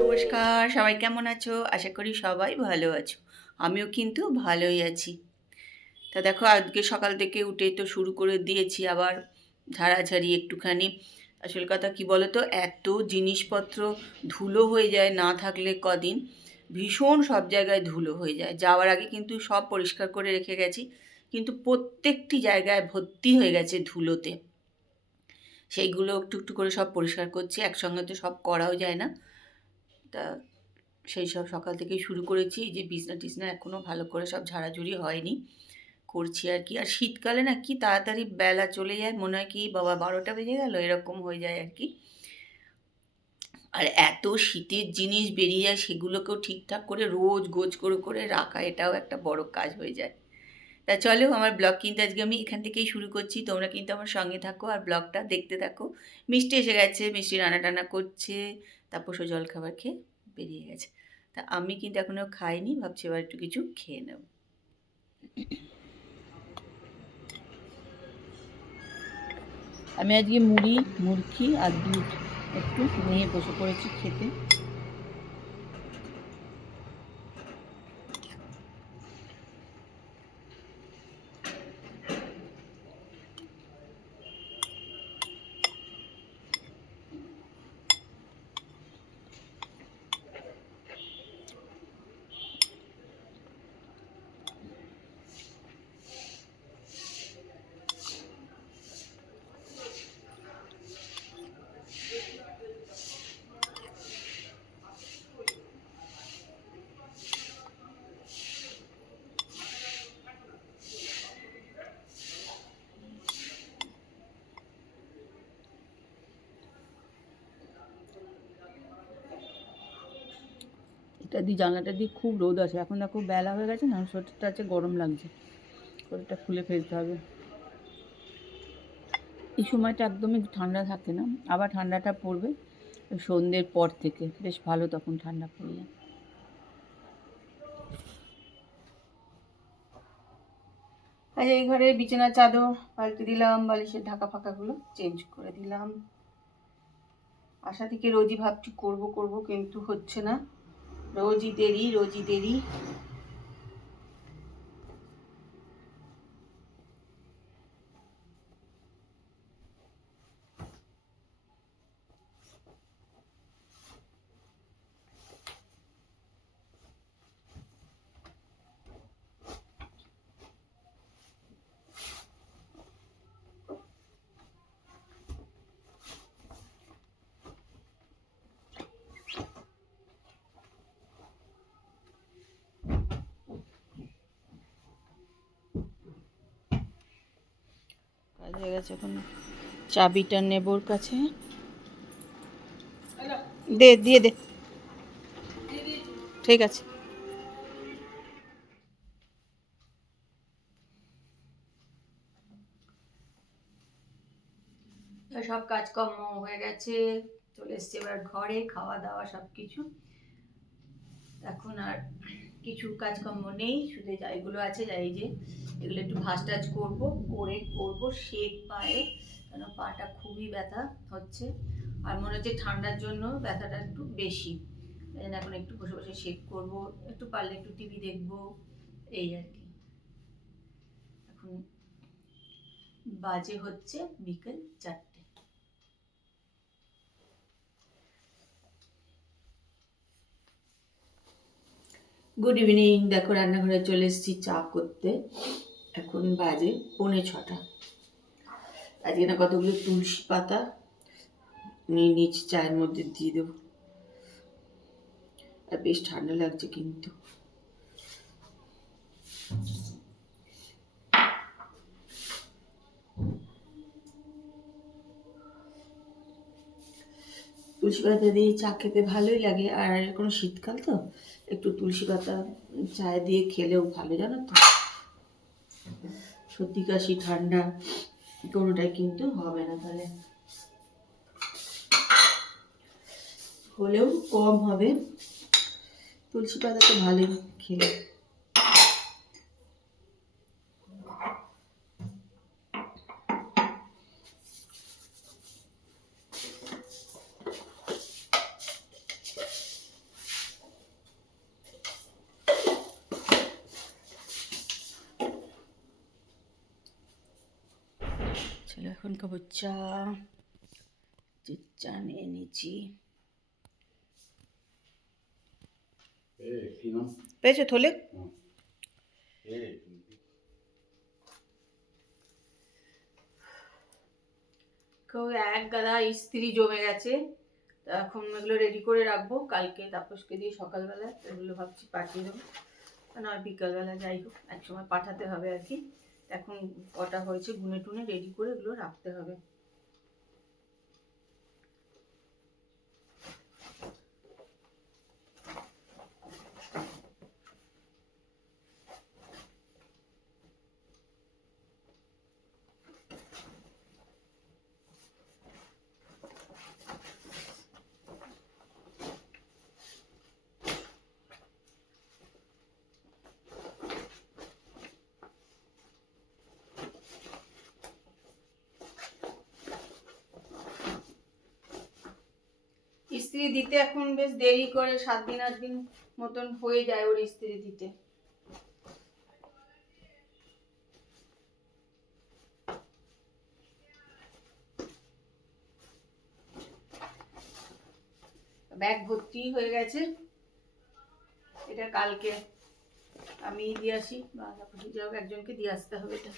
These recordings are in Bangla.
নমস্কার, সবাই কেমন আছো? আশা করি সবাই ভালো আছো। আমিও কিন্তু ভালোই আছি। তা দেখো, আজকে সকাল থেকে উঠে তো শুরু করে দিয়েছি আবার ঝাড়াঝাড়ি একটুখানি। আসল কথা কি বলো তো, এত জিনিসপত্র ধুলো হয়ে যায় না থাকলে কদিন, ভীষণ সব জায়গায় ধুলো হয়ে যায়। যাওয়ার আগে কিন্তু সব পরিষ্কার করে রেখে গেছি, কিন্তু প্রত্যেকটি জায়গায় ভর্তি হয়ে গেছে ধুলোতে। সেইগুলো একটু একটু করে সব পরিষ্কার করছি, একসঙ্গে তো সব করাও যায় না। তা সেই সব সকাল থেকেই শুরু করেছি। এই যে বিছনা টিছনা এখনও ভালো করে সব ঝাড়াঝুড়ি হয়নি, করছি আর কি। আর শীতকালে না কি তাড়াতাড়ি বেলা চলে যায়, মনে হয় কি বাবা 12টা বেজে গেল, এরকম হয়ে যায় আর কি। আর এত শীতের জিনিস বেরিয়ে যায়, সেগুলোকেও ঠিকঠাক করে রোজ গোছ করে করে রাখা, এটাও একটা বড় কাজ হয়ে যায়। তা চলো, আমার ব্লগ কিন্তু আজকে আমি এখান থেকেই শুরু করছি। তোমরা কিন্তু আমার সঙ্গে থাকো আর ব্লগটা দেখতে থাকো। মিষ্টি এসে গেছে, মিষ্টি রান্না টান্না করছে, তারপর সে জলখাবার খেয়ে বেরিয়ে গেছে। তা আমি কিন্তু এখনও খাইনি, ভাবছি এবার একটু কিছু খেয়ে নেব। আমি আজকে মুড়ি, মুরকি আর দুধ একটু নিয়ে বসে পড়েছি খেতে। এটা দিয়ে জানলাটা দিয়ে খুব রোদ আছে, এখন দেখো বেলা হয়ে গেছে না, শরীরটা আছে গরম লাগছে, শরীরটা খুলে ফেলতে হবে। এই সময়টা একদমই ঠান্ডা থাকে না, আবার ঠান্ডাটা পড়বে সন্ধ্যের পর থেকে, বেশ ভালো তখন ঠান্ডা পড়লে। আর এই ঘরে বিছানার চাদর পাল্টে দিলাম, বালিশের ঢাকা ফাঁকাগুলো চেঞ্জ করে দিলাম। আশা থেকে রোজই ভাবছি করব করব, কিন্তু হচ্ছে না, রোজই দেরি, রোজই দেরি। কাজ হয়ে গেছে, এখন চাবিটা নেবোর কাছে। দে, দিয়ে দে, ঠিক আছে। সব কাজকর্ম হয়ে গেছে, চলে এসছে এবার ঘরে, খাওয়া দাওয়া সব কিছু। এখন আর কিছু কাজকর্ম নেই, শুধু যাইগুলো আছে, যাই যে এগুলো একটু ভাঁজ টাজ করবো, করে করবো শেক পায়ে, কেন পাটা খুবই ব্যথা হচ্ছে। আর মনে হচ্ছে ঠান্ডার জন্য ব্যথাটা একটু বেশি, এখন একটু বসে বসে শেক করবো, একটু পারলে একটু টিভি দেখবো, এই আর কি। এখন বাজে হচ্ছে বিকেল 4টে। গুড ইভিনিং, দেখো রান্নাঘরে চলে এসেছি চা করতে। এখন বাজে 5:45। আজকে না কতগুলো তুলসী পাতা নিয়ে নিচে চায়ের মধ্যে দিয়ে দেবো। আর বেশ ঠান্ডা লাগছে কিন্তু। তুলসী পাতা দিয়ে চা খেতে ভালোই লাগে, আর এখন শীতকাল তো একটু তুলসী পাতা চায়ে দিয়ে খেলেও ভালো, জানো তো। সর্দি কাশি ঠান্ডা কোনোটাই কিন্তু হবে না, তাহলে হলেও কম হবে। তুলসী পাতা তো ভালোই খেলে। এখন খাবো চা, যে চা নিয়ে নিচ্ছি। পেয়েছো থলে? এক গাদা ইস্ত্রি জমে গেছে, এখন এগুলো রেডি করে রাখবো, কালকে তাপসকে দিয়ে সকালবেলা এগুলো ভাবছি পাঠিয়ে দেবো, না বিকালবেলা, যাই হোক একসময় পাঠাতে হবে আর কি। এখন কটা হয়েছে গুনে টুনে রেডি করে এগুলো রাখতে হবে। ইস্ত্রি দিতে এখন বেশ দেরি করে, 7 দিন 8 দিন মতন হয়ে যায় ওর ইস্ত্রি দিতে। ব্যাগ ভর্তি হয়ে গেছে, এটা কালকে আমি দিয়ে আসি বা যাই হোক একজনকে দিয়ে আসতে হবে এটা।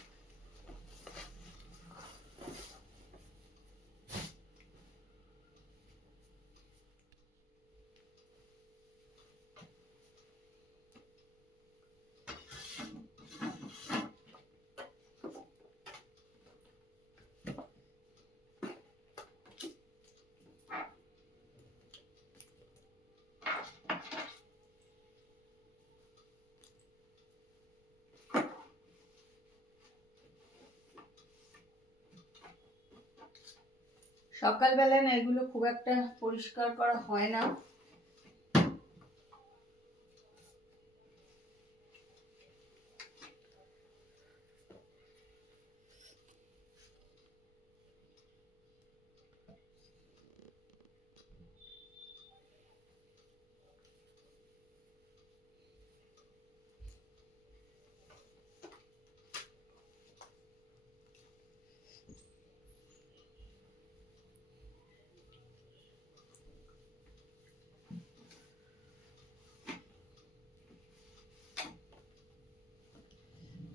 সকালবেলায় না এগুলো খুব একটা পরিষ্কার করা হয় না,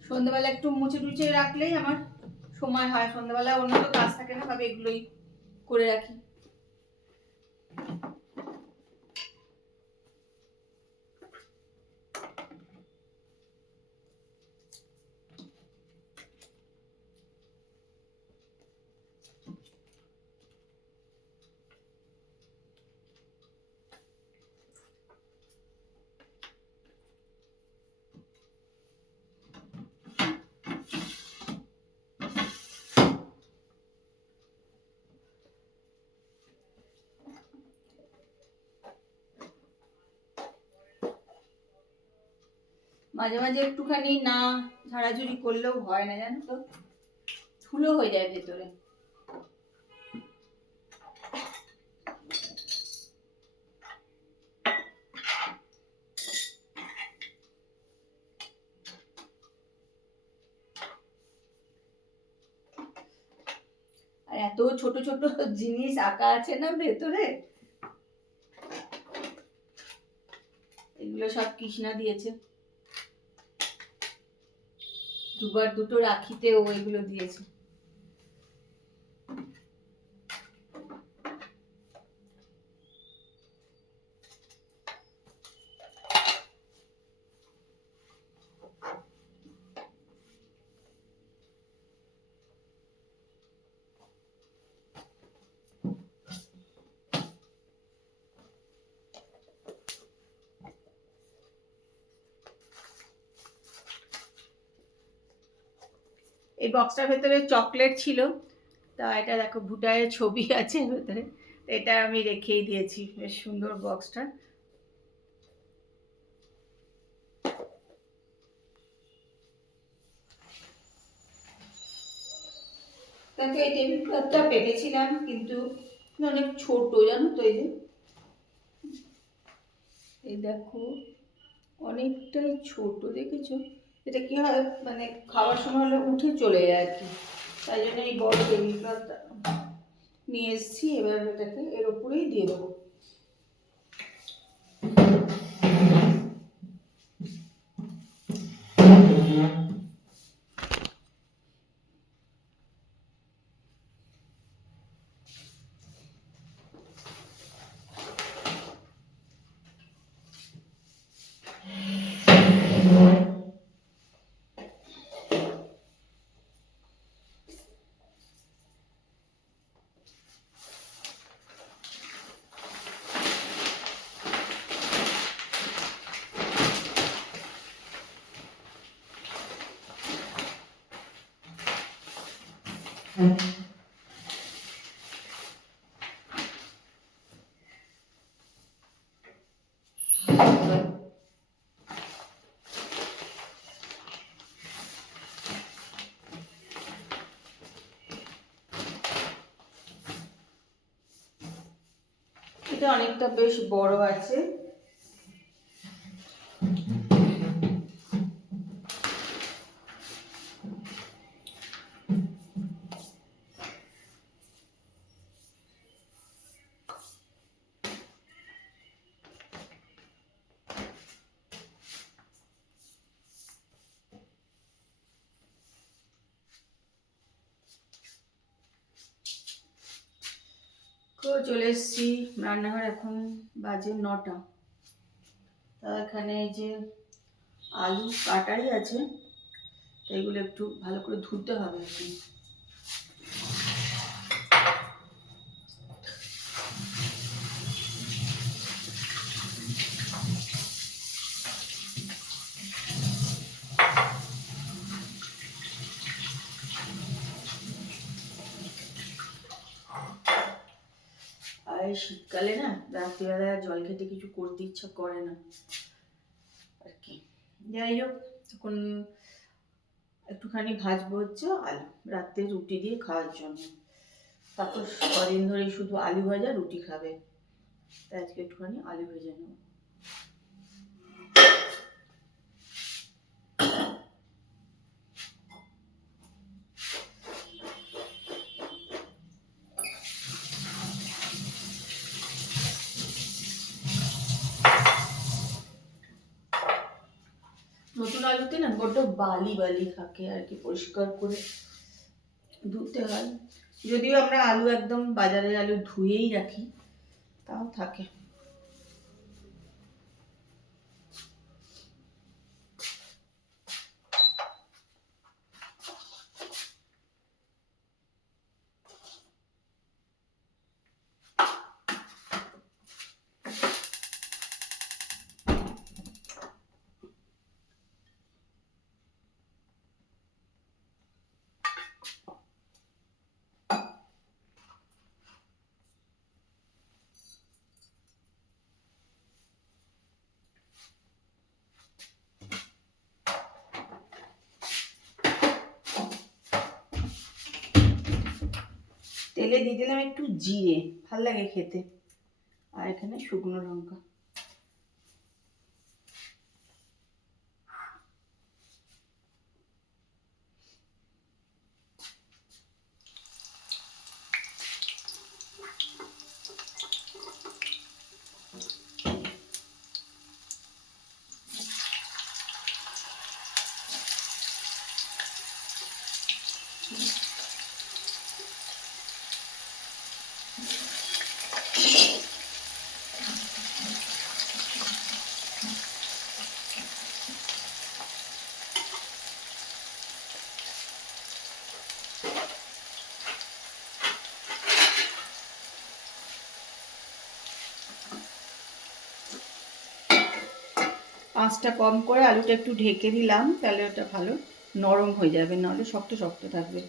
সন্ধ্যাবেলা একটু মুছে টুছে রাখলেই আমার সময় হয়, সন্ধ্যাবেলা অন্য তো কাজ থাকে না, ভাবে এগুলোই করে রাখি। মাঝে মাঝে একটুখানি না ঝাড়াঝুড়ি করলেও হয় না, জানো তো, ধুলো হয়ে যায় ভেতরে। আর এত ছোট ছোট জিনিস আঁকা আছে না ভেতরে, এগুলো সব কৃষ্ণা দিয়েছে, দুবার দুটো রাখিতে ও এগুলো দিয়েছে। এই বক্সটার ভেতরে চকলেট ছিল, তা এটা দেখো ভুটায়ের ছবি আছে ভেতরে, এটা আমি রেখেই দিয়েছি, বেশ সুন্দর বক্সটা। তাকে এই টেবিল ক্লথটা পেতেছিলাম কিন্তু অনেক ছোট, জানো তো, এই দেখো অনেকটাই ছোট, দেখেছো? এটা কি হয় মানে খাওয়ার সময় হলে উঠে চলে যায় আর কি, তাই জন্য এই বড় টেবিল ক্লথটা নিয়ে এসেছি। এবার এটাকে এর ওপরেই দিয়ে দেবো। এটা অনেকটা বেশ বড় আছে। চলে এসেছি রান্নাঘর। এখন বাজে 9টা। তা এখানে এই যে আলু কাটাই আছে, এগুলো একটু ভালো করে ধুতে হবে এখন। আর শীতকালে না রাত্রিবেলা জল খেতে কিছু করতে ইচ্ছা করে না আর কি। যাই হোক, এখন একটুখানি ভাজবো হচ্ছে আলু, রাত্রে রুটি দিয়ে খাওয়ার জন্য। তারপর কদিন ধরে শুধু আলু ভাজা রুটি খাবে, তাই আজকে একটুখানি আলু ভেজে নেব। নতুন আলুতে না বড্ড বালি বালি থাকে আর কি, পরিষ্কার করে ধুতে হয়। যদিও আমরা আলু একদম বাজারের আলু ধুয়েই রাখি, তাও থাকে। তেলে দিয়ে দিলাম একটু জিরে, ভাল লাগে খেতে, আর এখানে শুকনো লঙ্কা। আঁচটা কম করে আলুটা একটু ঢেকে দিলাম, তাহলে ওটা ভালো নরম হয়ে যাবে, নাহলে শক্ত শক্ত থাকবে।